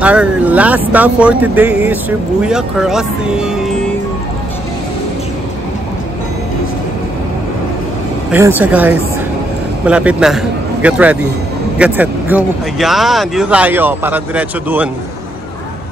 Our last stop for today is Shibuya Crossing. Ayan siya guys. Malapit na. Get ready. Get set. Go. Ayan. Dito tayo. Para diretso dun.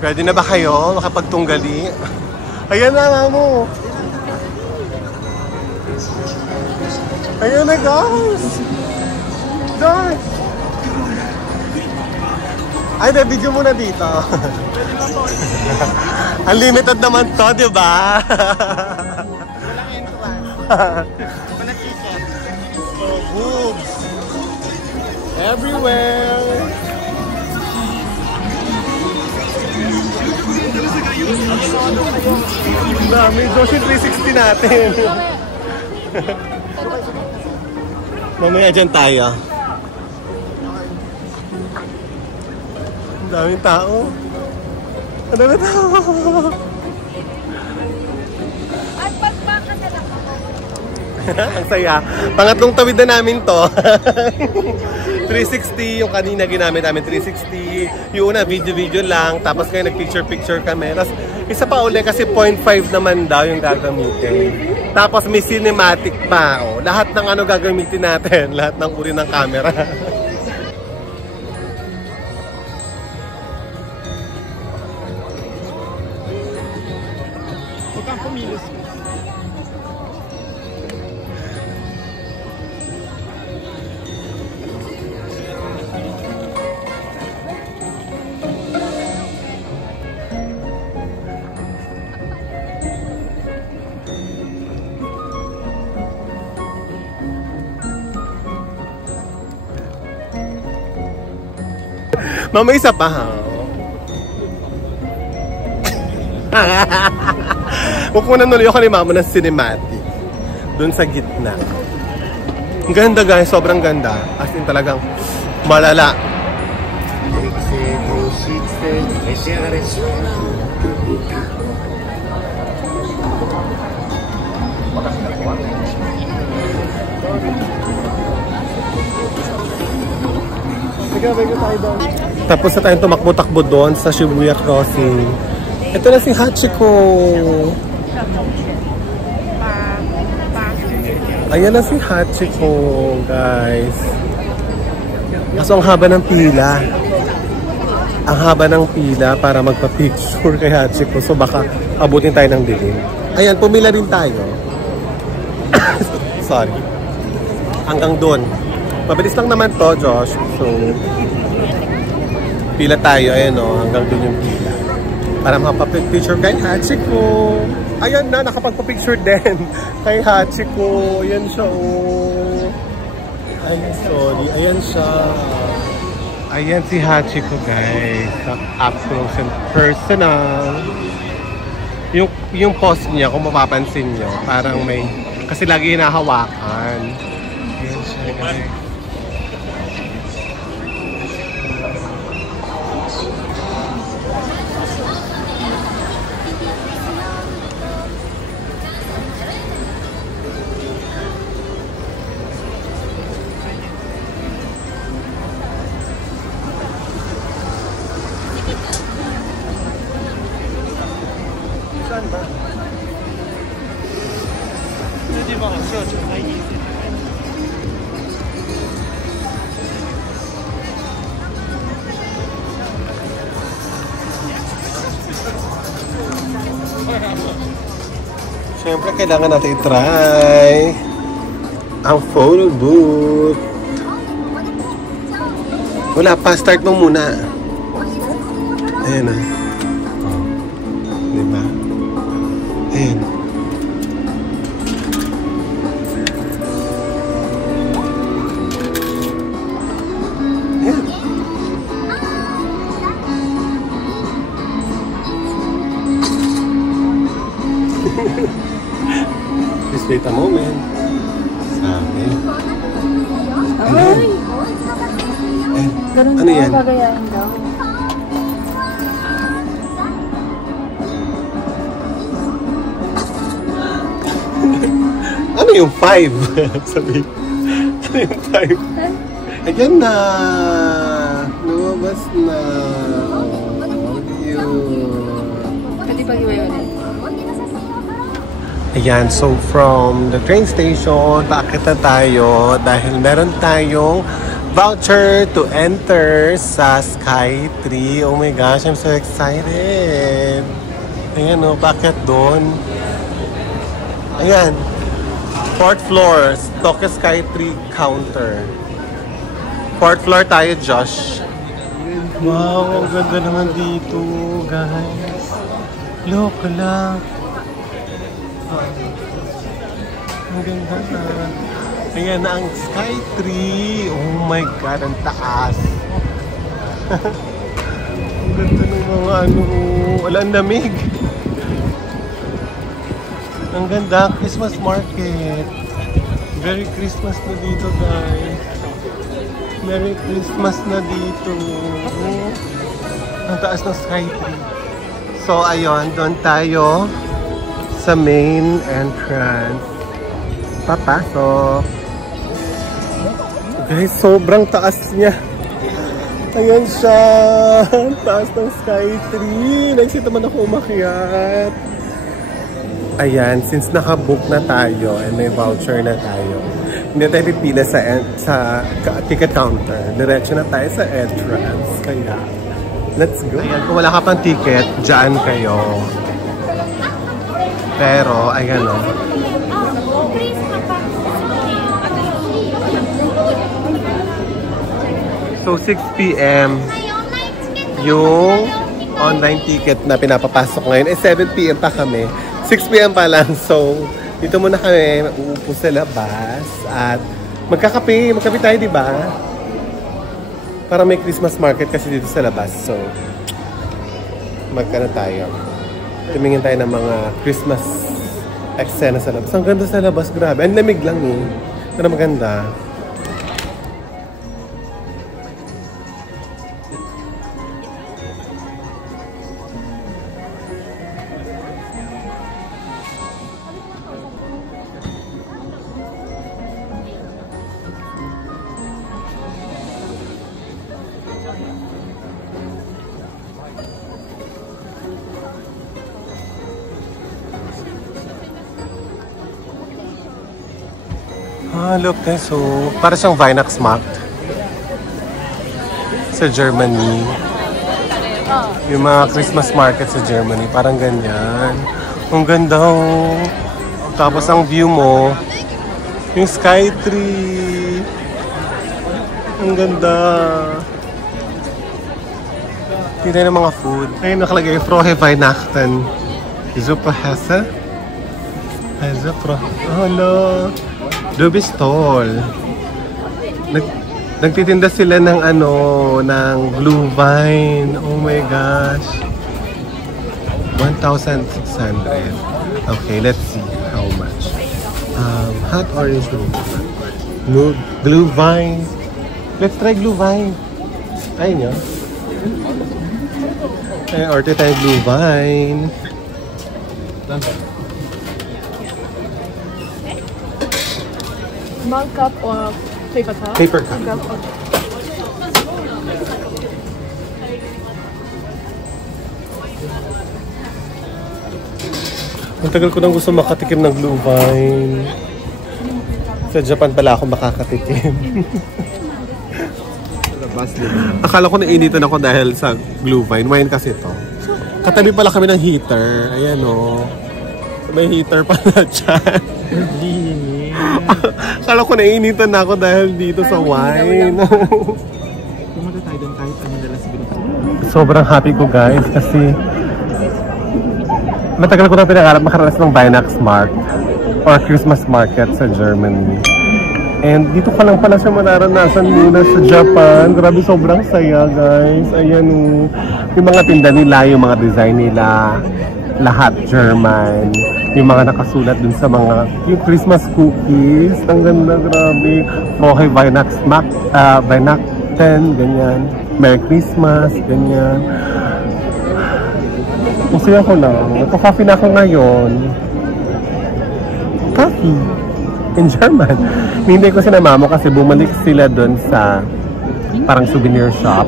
Ready na ba kayo? Makapagtunggali? Ayan na mo. Ayan na guys. Guys. Ay, video muna dito. Unlimited naman to, di ba? Walang entrance. Walang ticket. Oh, boobs. Everywhere. Ang dami. Josh, 360 natin. Mamaya dyan tayo. Ang daming tao. Ang daming tao. At pagbaka na lang ako. Ang saya. Pangatlong tawid na namin to. 360. Yung kanina ginamit namin 360. Yung una video lang. Tapos ngayon nag-picture kami. Tapos isa pa uli kasi 0.5 naman daw yung gagamitin. Tapos may cinematic pa. Oh. Lahat ng ano gagamitin natin. Lahat ng uri ng camera. Mama, isa pa ha. Pupunan ulit ako ni Mama ng cinematic. Doon sa gitna. Ang ganda guys, sobrang ganda. As in talagang malala. Tapos na tayong tumakbo-takbo doon sa Shibuya Crossing. Ito na si Hachiko. Ayan na si Hachiko, guys. Kaso ang haba ng pila. Ang haba ng pila para magpa-picture kay Hachiko. So baka abutin tayo ng dilim. Ayan, pumila rin tayo. Sorry. Hanggang doon. Mabilis lang naman to, Josh. So, pila tayo. Ayan o, hanggang doon yung pila. Para makapag-picture kay Hachiko. Ayan na, nakapagpa-picture din kay Hachiko. Ayan siya o. Ayan, sorry. Ayan siya. Ayan si Hachiko, guys. Up close and personal. Yung post niya, kung mapapansin nyo, parang may, kasi lagi hinahawakan. Ayan siya, guys. Saan ba? Hindi ba kasi o may isip? Siyempre, kailangan natin i-try ang photo booth. Wala pa, start mo muna. Ayan na. Diba? Ayan. Ayan. Just wait a moment. Sabi. Ay! Ganun Ano yan? Gagayahin daw. Ano yung 5? Sabi. Ano yung 5? Ayan na. Lumabas na. Pwede bang iwayonin? Ayan, so from the train station, bakit na tayo? Dahil meron tayong voucher to enter sa Sky Tree. Oh my gosh, I'm so excited. Ayan o, bakit doon? Ayan, 4th floor, Tokyo Sky Tree counter. 4th floor tayo, Josh. Wow, ang ganda naman dito, guys. Look lang. Ang ganda na. Ayan na ang Sky Tree. Oh my God, ang taas. Ang ganda ng mga ano. Wala, ang lamig. Ang ganda, Christmas market. Very Christmas na dito, guys. Merry Christmas na dito. Ang taas ng Sky Tree. So, ayun, doon tayo sa main entrance. Papasok. Guys, sobrang taas niya. Ayan siya. Taas ng Sky Tree. Nagsit naman ako umakyat. Ayan, since nakabook na tayo and may voucher na tayo, hindi tayo pipila sa ticket counter. Diretso na tayo sa entrance. Kaya, let's go. Ayan, kung wala ka pang ticket, dyan kayo. Pero, ayan o. So, 6 p.m. yung online ticket na pinapapasok ngayon. 7 p.m. pa kami. 6 p.m. pa lang. So, dito muna kami, uupo sa labas at magkakape. Magkape tayo, di ba? Para may Christmas market kasi dito sa labas. So, magkano tayo? Tumingin tayo ng mga Christmas eksena sa labas. Ang ganda sa labas, grabe. Ang lamig lang eh. Pero maganda. Ah, look guys, so para siyang Weihnachtsmarkt sa Germany. Yung mga Christmas market sa Germany, parang ganyan. Ang ganda oh. Tapos ang view mo, yung Sky Tree. Ang ganda. Hindi ng mga food. Ayun nakalagay, Frohe Weihnachten. Super Hesse. Hesse Frohe. Oh no. Dubis Stall. Nagtitinda sila ng ano, ng Glühwein. Oh my gosh. 1,600. Okay, let's see how much. Hot orange Glühwein. Let's try Glühwein. Try nyo. Order tayo Glühwein. Small cup or paper cup? Paper cup. Ang tagal ko nang gusto makatikim ng Glühwein. Sa Japan pala ako makakatikim. Akala ko nainitan ako dahil sa Glühwein. Wine kasi ito. Katabi pala kami ng heater. Ayan o. May heater pala dyan. Akala ko nainitan na ako dahil dito sa wine. Pumunta tayo doon kahit ano nila sa binito. Sobrang happy ko guys kasi matagal ko na pinakarap makaranas ng Weihnachtsmarkt or Christmas market sa Germany. And dito ko lang pala siya mararanasan muna sa Japan. Grabe, sobrang saya guys. Ayan o. Yung mga tinda nila, yung mga design nila, lahat German. Yung mga nakasulat dun sa mga yung Christmas cookies. Ang ganda, grabe. Frohe Weihnachten, ganyan. Merry Christmas, ganyan. Masaya ko lang. Nagpa-coffee na ako ngayon. Coffee. In German. Hindi ko sinamamo kasi bumalik sila dun sa parang souvenir shop.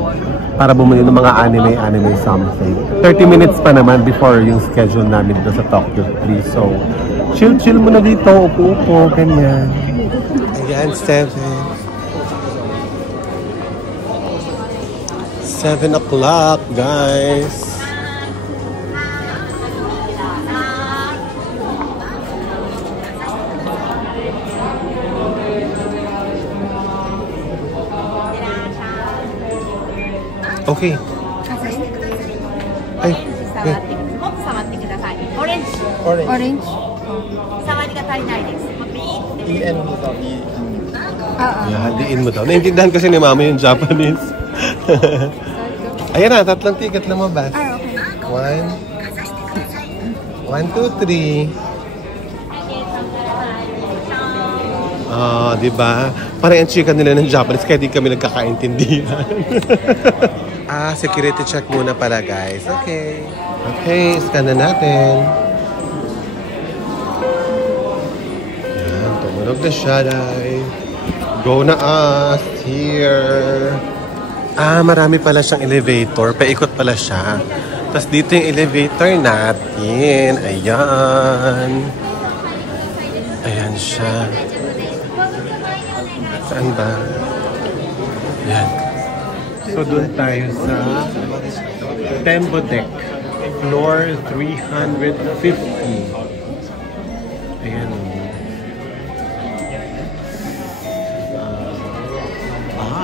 para bumili ng mga anime something. 30 minutes pa naman before yung schedule namin dito sa Tokyo 3. So, chill muna dito, upo-upo, ganyan. Ayan, 7 o'clock, guys. Okay. Ay. Orange? Yeah, diin mo daw. Naintindihan kasi ni Mama yung Japanese. Ayan na, 3 ticket na mabas. 1, 2, 3. Diba? Parang yung chika nila ng Japanese kaya di kami nagkakaintindihan. Security check muna pala, guys. Okay. Okay, scan na natin. Yan, tumunog na siya, guys. Go na us. Here. Marami pala siyang elevator. Paikot pala siya. Tapos dito yung elevator natin. Ayan. Ayan siya. Saan ba? Ayan. So, doon tayo sa Tembo Deck. Floor 350. Ayan.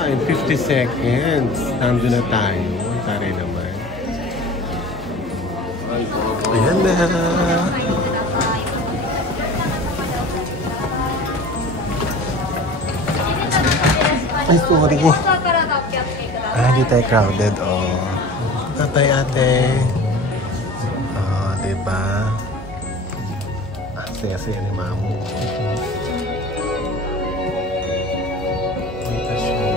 In 50 seconds. Nandun na tayo. Taray naman. Ayan na. Ay, sorry. Hindi tayo crowded, oh. Tatay, ate. Diba? Saya-saya ni Mamo. Kita siya.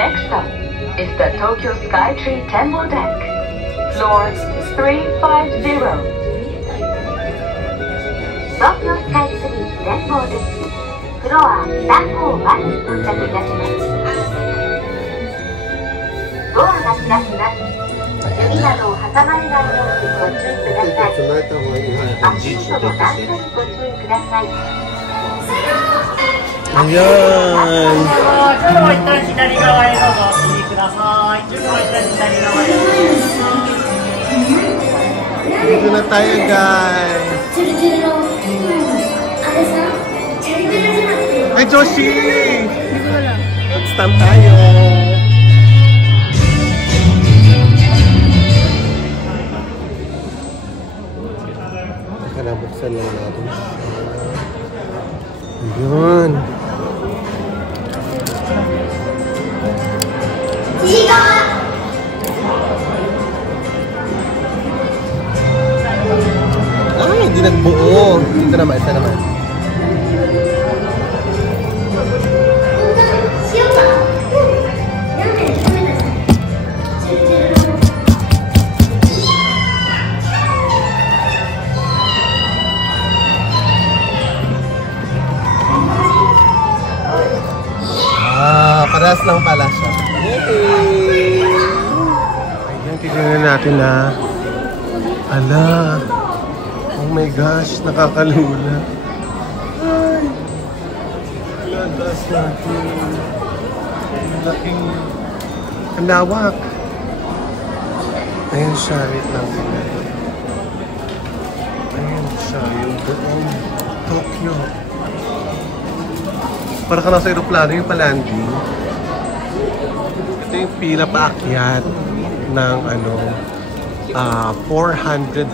Next up is the Tokyo Skytree Tembo Deck, floor 350. Tokyo Skytree Tembo Deck, floor 350到着いたします。ドアが開きます。指などを挟まれないようにご注意ください。足元の段差にご注意ください。 Ayan! Dito na tayo, guys! Ay, Joshi! Let's stand tayo! Nakalabuksan lang natin siya. Ayan! Ay, hindi nagbuo. Dito naman, isa naman. Parehas lang pala siya. Yay! Ayan, tignan natin na. Ala. Oh my gosh, nakakalula. Ay. Ladas natin. Ang laking. Ang lawak. Ayan siya. Wait lang. Ayan siya. Yung buong Tokyo. Para ka nasa aeroplano yung palanding. Ito yung pila paakyat ng 450.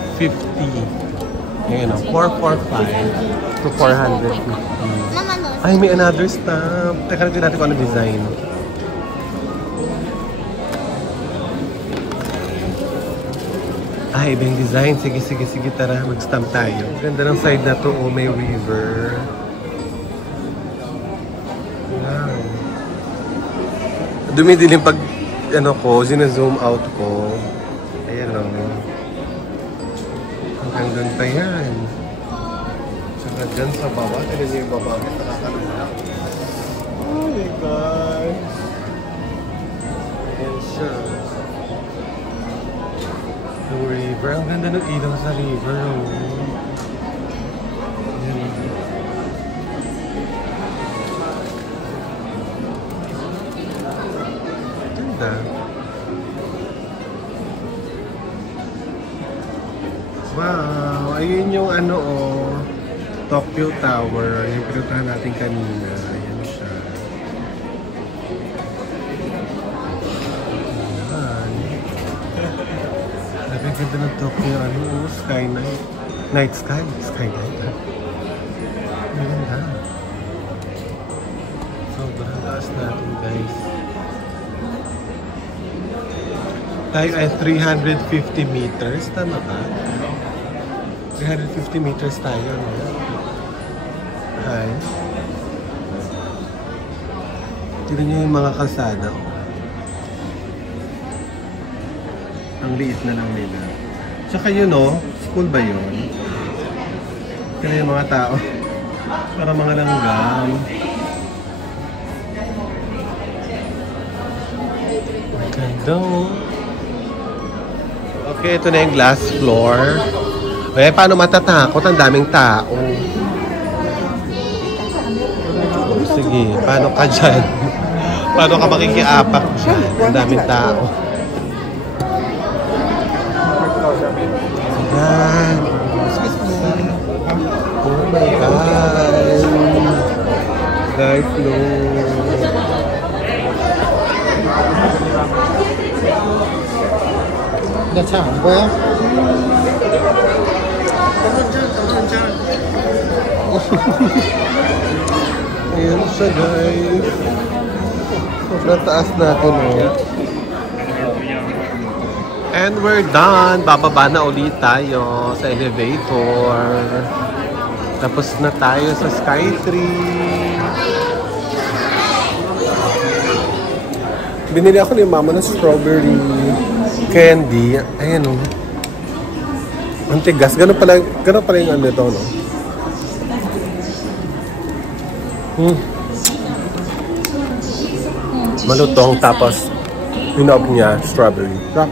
Ngayon, 445 to 450. Ay, may another stamp. Teka, natin natin kung ano design. Ay, iba yung design. Sige, sige, sige. Tara, mag-stamp tayo. Ganda ng side na to. Oh, may river. Wow. Dumidilim pag ano ko, zina-zoom out ko. Ayan o. Hanggang doon pa yan. Saka dyan sa baba. Tignan niyo yung baba. Nakakalula. Oh my God. Ayan siya. Yung river. Ang ganda ng ilaw sa river. Oh. Ayan. Ganda. Wow! Ayun yung ano oh. Tokyo Tower. Yung pinuntahan natin kanina. Ayan siya. Ayan. Ganda ng Tokyo, ano, Sky Night. Night Sky? Sky Night, ha? Ganda. Sobrang taas natin, guys. Tayo ay 350 meters. Tama ba? 350 meters tayo, no? Hi. Tignan nyo yung mga kalsada. Ang liit na lang nila. Tsaka yun, no? School ba yun? Kaya yung mga tao. Para mga langgam. Ganda, oh. Okay, ito na yung glass floor. Eh, paano matatakot? Ang daming tao. Sige, paano ka dyan? Paano ka makikiapak dyan? Ang daming tao. Ayan. Oh my God. Dark blue. That's how. Well, ayan siya, guys. Sobrang taas natin, oh. And we're done. Bababa na ulit tayo sa elevator. Tapos na tayo sa Skytree. Binili ako ni Mama ng strawberry candy. Ayan, oh. Ang tigas. Ganun pala yung ano ito, no? Malutong, tapos hinob niya strawberry. Sarap.